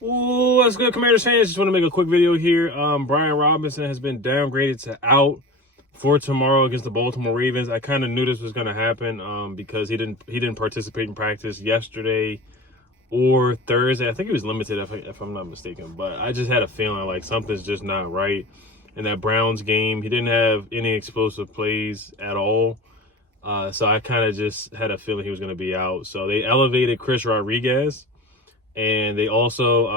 Ooh, what's good, Commanders fans? Just want to make a quick video here. Brian Robinson has been downgraded to out for tomorrow against the Baltimore Ravens. I kind of knew this was going to happen because he didn't participate in practice yesterday or Thursday. I think he was limited if I'm not mistaken, but I just had a feeling like something's just not right in that Browns game. He didn't have any explosive plays at all. So I kind of just had a feeling he was going to be out. So they elevated Chris Rodriguez. And they also,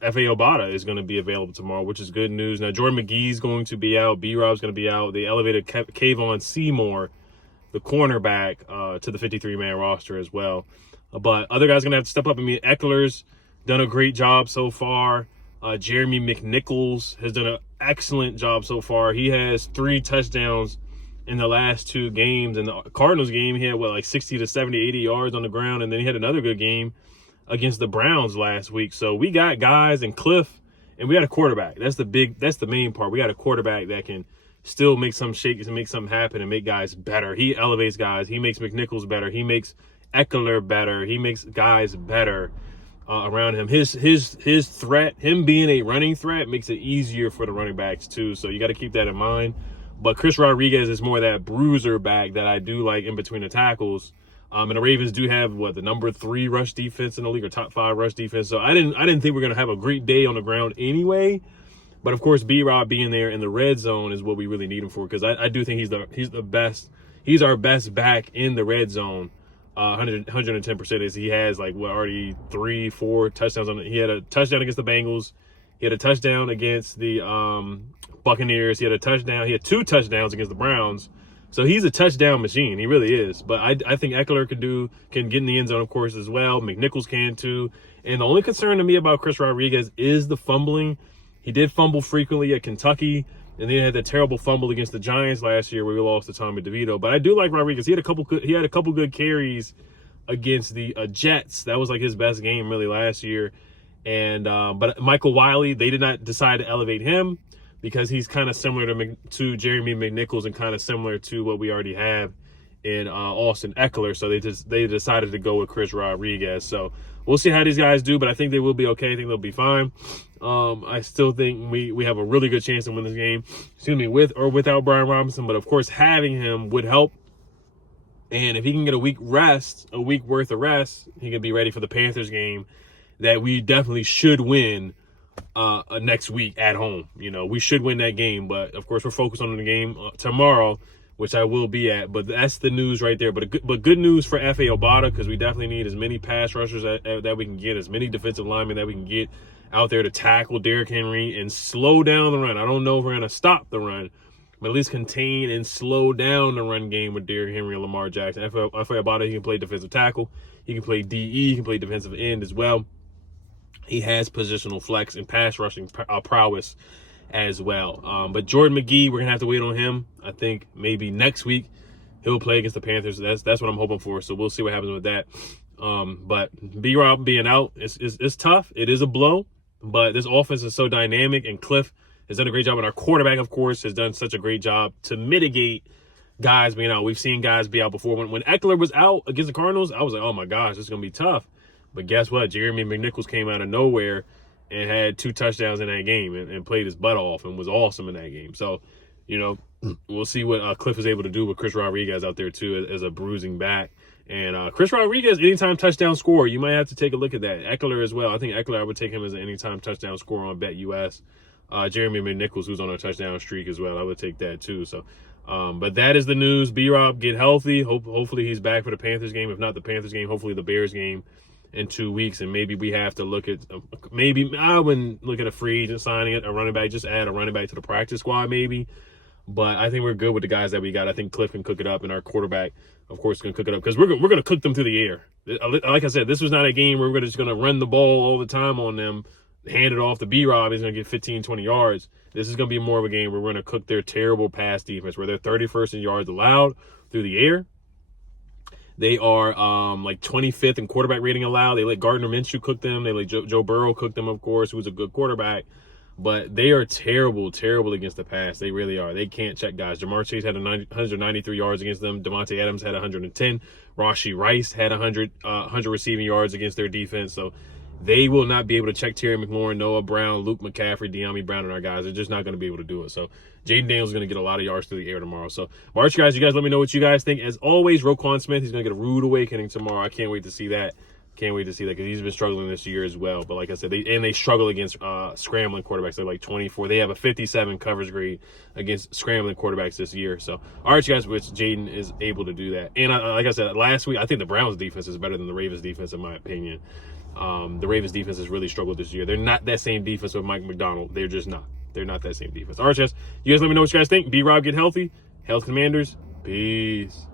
F.A. Obada is going to be available tomorrow, which is good news. Now, Jordan McGee's going to be out. B-Rob's going to be out. They elevated Kayvon Seymour, the cornerback, to the 53-man roster as well. But other guys are going to have to step up. I mean, Eckler's done a great job so far. Jeremy McNichols has done an excellent job so far. He has 3 touchdowns in the last 2 games. In the Cardinals game, he had, 60 to 70, 80 yards on the ground. And then he had another good game against the Browns last week. So we got guys and Cliff, and we got a quarterback. That's the main part. We got a quarterback that can still make some shakes and make something happen and make guys better. He elevates guys. He makes McNichols better. He makes Eckler better. He makes guys better around him. His threat, him being a running threat, makes it easier for the running backs too. So you got to keep that in mind. But Chris Rodriguez is more that bruiser back that I do like in between the tackles. And the Ravens do have the number 3 rush defense in the league, or top 5 rush defense. So I didn't think we are going to have a great day on the ground anyway. But of course, B-Rob being there in the red zone is what we really need him for, because I do think he's the best. He's our best back in the red zone. 110% is he has already 3-4 touchdowns on it. He had a touchdown against the Bengals. He had a touchdown against the Buccaneers. He had 2 touchdowns against the Browns. So he's a touchdown machine. He really is. But I think Eckler can get in the end zone, of course, as well. McNichols can too. And the only concern to me about Chris Rodriguez is the fumbling. He did fumble frequently at Kentucky, and then he had that terrible fumble against the Giants last year where we lost to Tommy DeVito. But I do like Rodriguez. He had a couple good carries against the Jets. That was his best game really last year. And but Michael Wiley, they did not decide to elevate him, because he's kind of similar to Jeremy McNichols and kind of similar to what we already have in Austin Eckler. So they decided to go with Chris Rodriguez. So we'll see how these guys do, but I think they will be okay. I think they'll be fine. I still think we have a really good chance to win this game, with or without Brian Robinson. But of course, having him would help. And if he can get a week worth of rest, he can be ready for the Panthers game that we definitely should win next week at home. We should win that game, but of course we're focused on the game tomorrow, which I will be at. But that's the news right there. But good news for F.A. Obada, because we definitely need as many pass rushers that we can get, as many defensive linemen that we can get out there to tackle Derrick Henry and slow down the run. I don't know if we're going to stop the run, but at least contain and slow down the run game with Derrick Henry and Lamar Jackson. F.A. Obada, he can play defensive tackle, he can play DE, he can play defensive end as well. He has positional flex and pass rushing prowess as well. But Jordan McGee, we're going to have to wait on him. I think maybe next week he'll play against the Panthers. That's what I'm hoping for. So we'll see what happens with that. But B-Rob being out is tough. It is a blow. But this offense is so dynamic, and Cliff has done a great job. And our quarterback, of course, has done such a great job to mitigate guys being out. We've seen guys be out before. When Eckler was out against the Cardinals, I was like, oh, my gosh, this is going to be tough. But guess what? Jeremy McNichols came out of nowhere and had 2 touchdowns in that game and played his butt off and was awesome in that game. So, we'll see what Cliff is able to do with Chris Rodriguez out there, too, as a bruising back. And Chris Rodriguez, anytime touchdown scorer, you might have to take a look at that. Eckler as well. I think Eckler, I would take him as an anytime touchdown scorer on BetUS. Jeremy McNichols, who's on a touchdown streak as well, I would take that, too. So, but that is the news. B-Rob, get healthy. Hopefully he's back for the Panthers game. If not the Panthers game, hopefully the Bears game in 2 weeks. And maybe we have to look at, I wouldn't look at a free agent signing it, a running back, just add a running back to the practice squad maybe. But I think we're good with the guys that we got. I think Cliff can cook it up, and our quarterback, of course, can cook it up, because we're going to cook them through the air. Like I said, this was not a game where we're just going to run the ball all the time on them, hand it off to B-Rob. He's going to get 15, 20 yards. This is going to be more of a game where we're going to cook their terrible pass defense, where they're 31st in yards allowed through the air. They are 25th in quarterback rating allowed. They let Gardner Minshew cook them. They let Joe Burrow cook them, of course, who's a good quarterback. But they are terrible against the pass. They really are. They can't check guys. Jamar Chase had 193 yards against them. Devontae Adams had 110. Rashee Rice had 100 receiving yards against their defense. So they will not be able to check Terry McLaurin, Noah Brown, Luke McCaffrey, De'Ami Brown, and our guys. They're just not going to be able to do it. So Jaden Daniels is going to get a lot of yards through the air tomorrow. So, all right, you guys let me know what you guys think. As always, Roquan Smith, he's going to get a rude awakening tomorrow. I can't wait to see that. Can't wait to see that because he's been struggling this year as well. But like I said, they struggle against scrambling quarterbacks. They're like 24. They have a 57 coverage grade against scrambling quarterbacks this year. So, all right, you guys, which Jaden is able to do that. And like I said, last week, I think the Browns defense is better than the Ravens defense, in my opinion. The Ravens defense has really struggled this year. They're not that same defense with Mike McDonald. They're just not. They're not that same defense. All right, guys, you guys let me know what you guys think. B-Rob, get healthy. Health Commanders, peace.